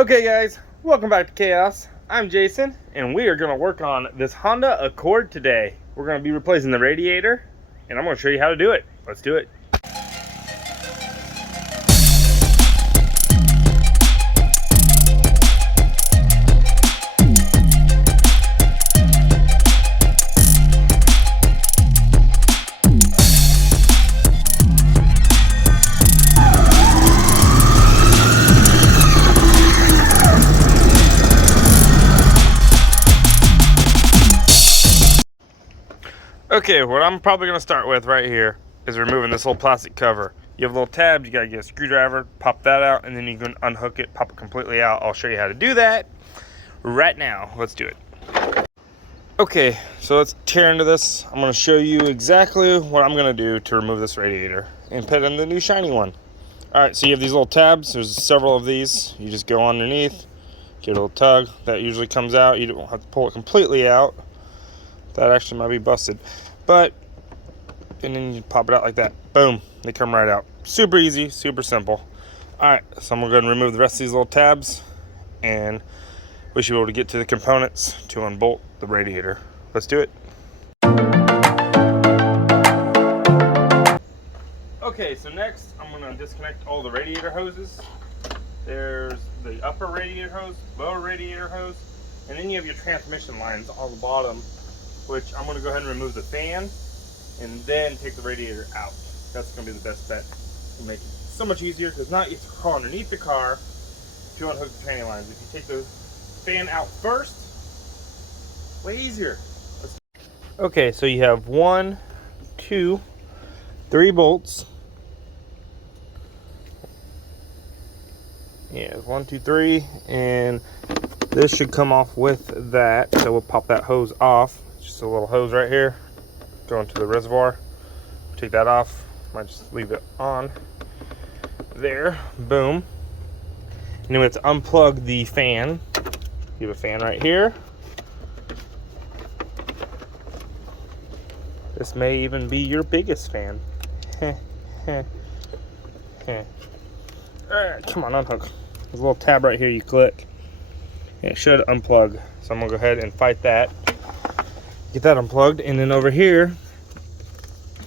Okay guys, welcome back to Chaos. I'm Jason, and we are going to work on this Honda Accord today. We're going to be replacing the radiator, and I'm going to show you how to do it. Let's do it. Okay, what I'm probably going to start with right here is removing this little plastic cover. You have little tabs, you got to get a screwdriver, pop that out, and then you can unhook it, pop it completely out. I'll show you how to do that right now. Let's do it. Okay, so let's tear into this. I'm going to show you exactly what I'm going to do to remove this radiator and put in the new shiny one. Alright, so you have these little tabs. There's several of these. You just go underneath, get a little tug. That usually comes out. You don't have to pull it completely out. That actually might be busted, but and then you pop it out like that. Boom, they come right out. Super easy, super simple. All right, so I'm gonna go ahead and remove the rest of these little tabs, and we should be able to get to the components to unbolt the radiator. Let's do it. Okay, so next I'm gonna disconnect all the radiator hoses. There's the upper radiator hose, lower radiator hose, and then you have your transmission lines on the bottom, which I'm going to go ahead and remove the fan and then take the radiator out. That's going to be the best bet. It'll make it so much easier because now you have to crawl underneath the car to unhook the training lines. If you take the fan out first, way easier. Okay, so you have 1, 2, 3 bolts. Yeah, 1, 2, 3, and this should come off with that. So we'll pop that hose off. Just a little hose right here going to the reservoir. Take that off. Might just leave it on there. Boom. And then we have to unplug the fan. You have a fan right here. This may even be your biggest fan. Alright, come on, unhook. There's a little tab right here you click. It should unplug. So I'm gonna go ahead and fight that. Get that unplugged, and then over here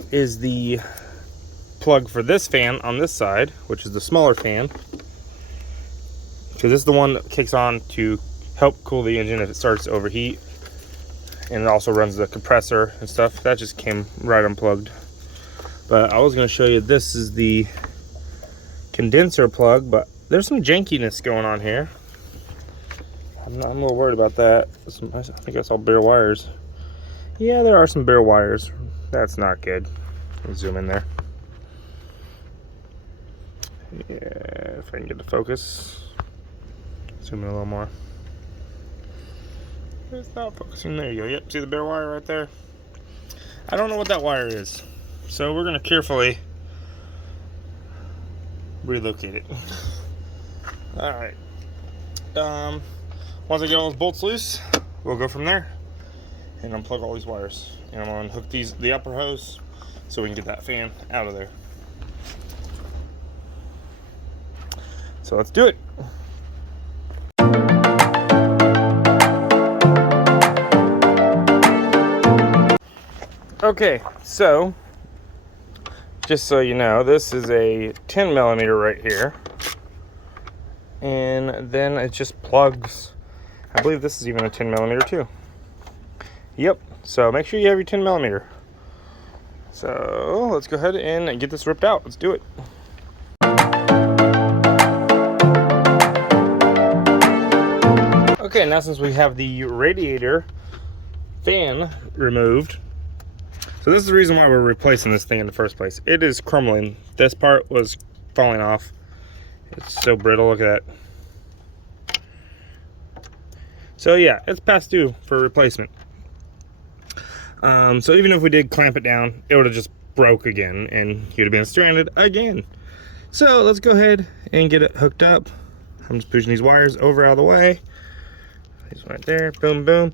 is the plug for this fan on this side, which is the smaller fan, because this is the one that kicks on to help cool the engine if it starts to overheat, and it also runs the compressor and stuff. That just came right unplugged. But I was going to show you, this is the condenser plug, but there's some jankiness going on here. I'm a little worried about that. I think I saw bare wires. Yeah, there are some bare wires. That's not good. Let me zoom in there. Yeah, if I can get the focus. Zoom in a little more. It's not focusing. There you go. Yep, see the bare wire right there? I don't know what that wire is. So we're going to carefully relocate it. Alright. Once I get all those bolts loose, we'll go from there and unplug all these wires. And I'm going to unhook the upper hose so we can get that fan out of there. So let's do it. Okay, so just so you know, this is a 10 millimeter right here. And then it just plugs. I believe this is even a 10 millimeter too. Yep, so make sure you have your 10 millimeter. So let's go ahead and get this ripped out. Let's do it. Okay, now since we have the radiator fan removed, so this is the reason why we're replacing this thing in the first place. It is crumbling. This part was falling off. It's so brittle, look at that. So yeah, it's past due for replacement. So even if we did clamp it down, it would have just broke again and you'd have been stranded again. So let's go ahead and get it hooked up. I'm just pushing these wires over out of the way. These right there, boom, boom.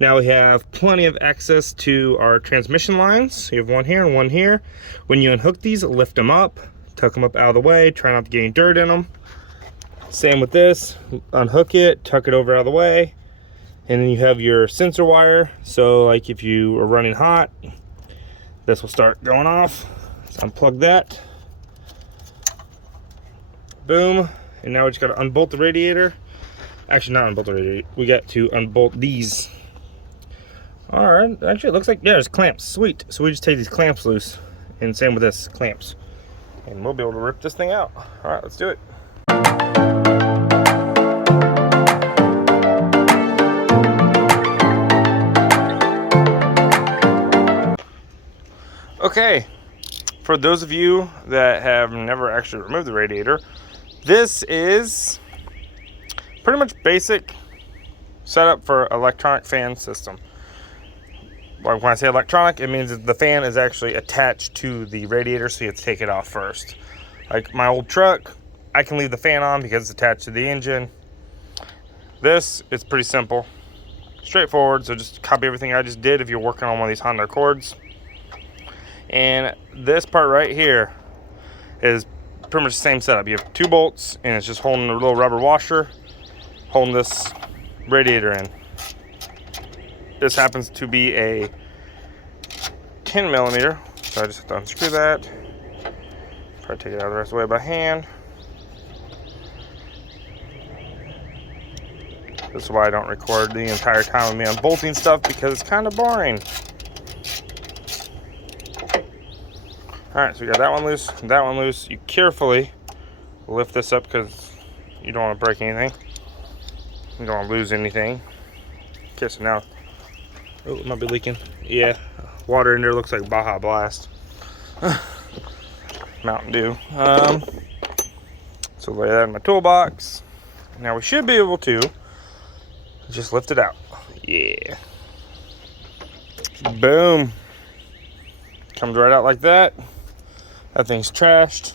Now we have plenty of access to our transmission lines. So you have one here and one here. When you unhook these, lift them up, tuck them up out of the way, try not to get any dirt in them. Same with this. Unhook it, tuck it over out of the way, and then you have your sensor wire. So like if you are running hot, this will start going off. So unplug that. Boom. And now we just got to unbolt the radiator. Actually, not unbolt the radiator. We got to unbolt these. All right. Actually, it looks like, yeah, there's clamps. Sweet. So we just take these clamps loose. And same with this, clamps. And we'll be able to rip this thing out. All right, let's do it. Okay, for those of you that have never actually removed the radiator, this is pretty much basic setup for electronic fan system. Like when I say electronic, it means that the fan is actually attached to the radiator, so you have to take it off first. Like my old truck, I can leave the fan on because it's attached to the engine. This is pretty simple, straightforward, so just copy everything I just did if you're working on one of these Honda Accords. And this part right here is pretty much the same setup. You have 2 bolts, and it's just holding a little rubber washer, holding this radiator in. This happens to be a 10 millimeter, so I just have to unscrew that. Probably take it out the rest of the way by hand. This is why I don't record the entire time of me unbolting stuff, because it's kind of boring. Alright, so we got that one loose, that one loose. You carefully lift this up because you don't want to break anything. You don't want to lose anything. Okay, so now, oh, it might be leaking. Yeah, water in there looks like Baja Blast. Mountain Dew. So lay that in my toolbox. Now we should be able to just lift it out. Yeah. Boom. Comes right out like that. That thing's trashed.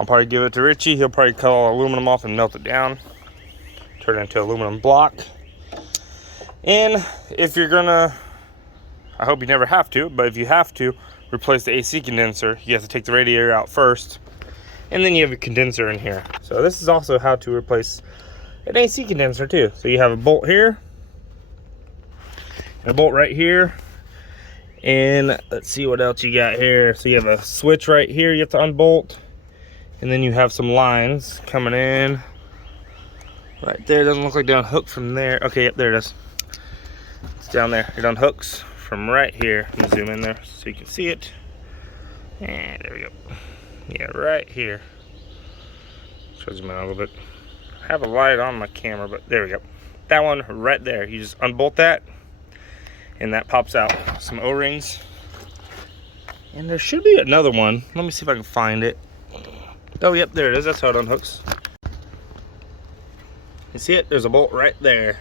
I'll probably give it to Richie. He'll probably cut all the aluminum off and melt it down. Turn it into aluminum block. And if you're gonna, I hope you never have to, but if you have to replace the AC condenser, you have to take the radiator out first. And then you have a condenser in here. So this is also how to replace an AC condenser too. So you have a bolt here, and a bolt right here. And let's see what else you got here. So you have a switch right here you have to unbolt. And then you have some lines coming in. Right there, doesn't look like they're unhooked from there. Okay, yep, there it is. It's down there. It unhooks from right here. Let me zoom in there so you can see it. And there we go. Yeah, right here. Shows you a little bit. I have a light on my camera, but there we go. That one right there. You just unbolt that. And that pops out some O-rings. And there should be another one. Let me see if I can find it. Oh, yep, there it is. That's how it unhooks. You see it? There's a bolt right there.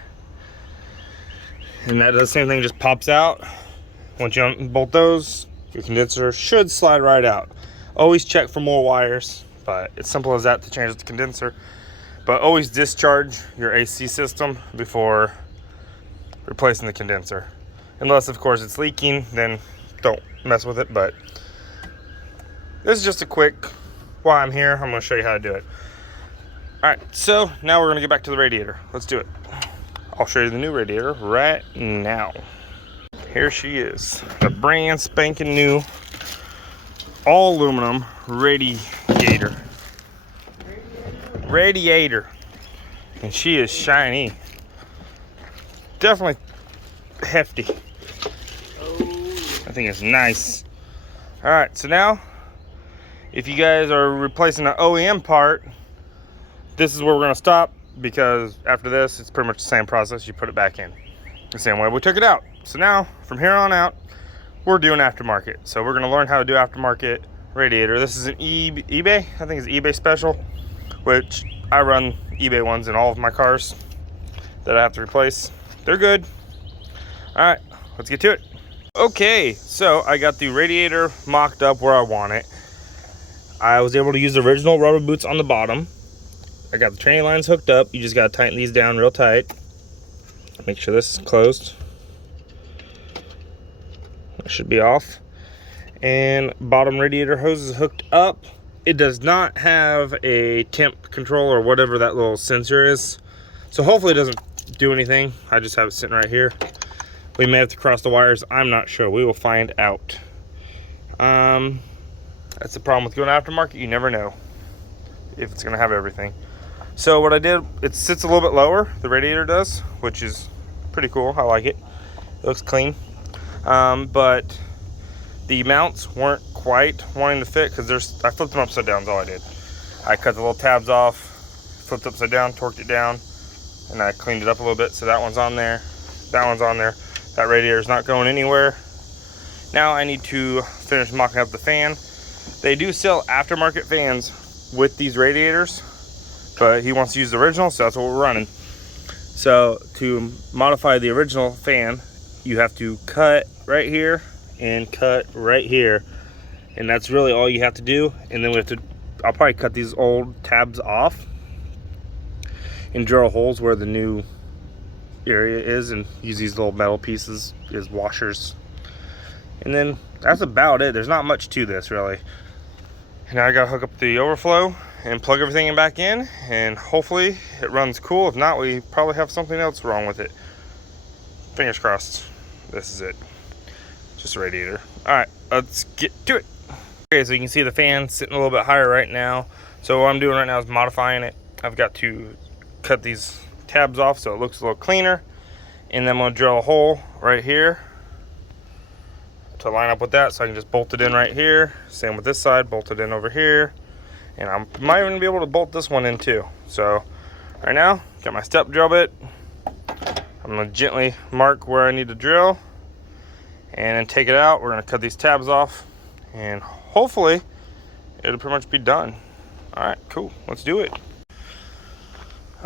And that does the same thing, just pops out. Once you unbolt those, your condenser should slide right out. Always check for more wires, but it's simple as that to change the condenser. But always discharge your AC system before replacing the condenser. Unless, of course, it's leaking, then don't mess with it. But this is just a quick, while I'm here, I'm going to show you how to do it. All right, so now we're going to get back to the radiator. Let's do it. I'll show you the new radiator right now. Here she is, the brand spanking new all aluminum radiator. And she is shiny. Definitely hefty. I think it's nice. All right, so now if you guys are replacing an OEM part, this is where we're going to stop, because after this it's pretty much the same process. You put it back in the same way we took it out. So now from here on out we're doing aftermarket. So we're going to learn how to do aftermarket radiator. This is an eBay, I think it's eBay special, which I run eBay ones in all of my cars that I have to replace. They're good. All right, let's get to it. Okay, so I got the radiator mocked up where I want it. I was able to use the original rubber boots on the bottom. I got the training lines hooked up. You just got to tighten these down real tight. Make sure this is closed. It should be off. And bottom radiator hose is hooked up. it does not have a temp control or whatever that little sensor is. So hopefully it doesn't do anything. I just have it sitting right here. We may have to cross the wires. I'm not sure. We will find out. That's the problem with going aftermarket. You never know if it's gonna have everything. So what I did, it sits a little bit lower, the radiator does, which is pretty cool. I like it. It looks clean. But the mounts weren't quite wanting to fit because I flipped them upside down is all I did. I cut the little tabs off, flipped upside down, torqued it down, and I cleaned it up a little bit. So that one's on there, that one's on there. That radiator's not going anywhere. Now I need to finish mocking up the fan. They do sell aftermarket fans with these radiators, but he wants to use the original, so that's what we're running. So to modify the original fan, you have to cut right here and cut right here, and that's really all you have to do. And then we have to, I'll probably cut these old tabs off and drill holes where the new area is, and use these little metal pieces as washers. And then that's about it. There's not much to this really. And now I gotta hook up the overflow and plug everything back in, and hopefully it runs cool. If not, we probably have something else wrong with it. Fingers crossed. This is it. Just a radiator. All right, let's get to it. Okay, so you can see the fan sitting a little bit higher right now. So what I'm doing right now is modifying it. I've got to cut these tabs off so it looks a little cleaner, and then I'm gonna drill a hole right here to line up with that, so I can just bolt it in right here. Same with this side, bolt it in over here, and I might even be able to bolt this one in too. So right now, got my step drill bit. I'm gonna gently mark where I need to drill, and then take it out. We're gonna cut these tabs off, and hopefully it'll pretty much be done. All right, cool, let's do it.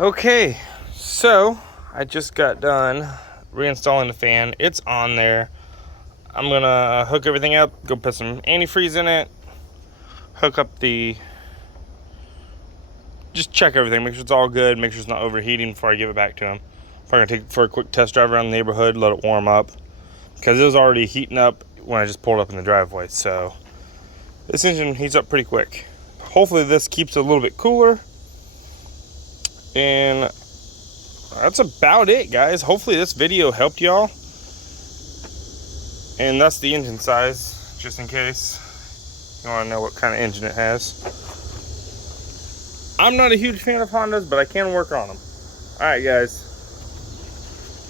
Okay, so I just got done reinstalling the fan. It's on there. I'm gonna hook everything up, go put some antifreeze in it, hook up just check everything, make sure it's all good, make sure it's not overheating before I give it back to him. I'm gonna take it for a quick test drive around the neighborhood, let it warm up, because it was already heating up when I just pulled up in the driveway. So this engine heats up pretty quick. Hopefully this keeps it a little bit cooler. And that's about it, guys. Hopefully this video helped y'all. And that's the engine size, just in case you want to know what kind of engine it has. I'm not a huge fan of Hondas, but I can work on them. Alright guys,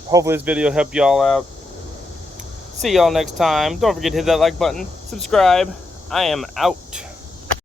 hopefully this video helped y'all out. See y'all next time. Don't forget to hit that like button, subscribe. I am out.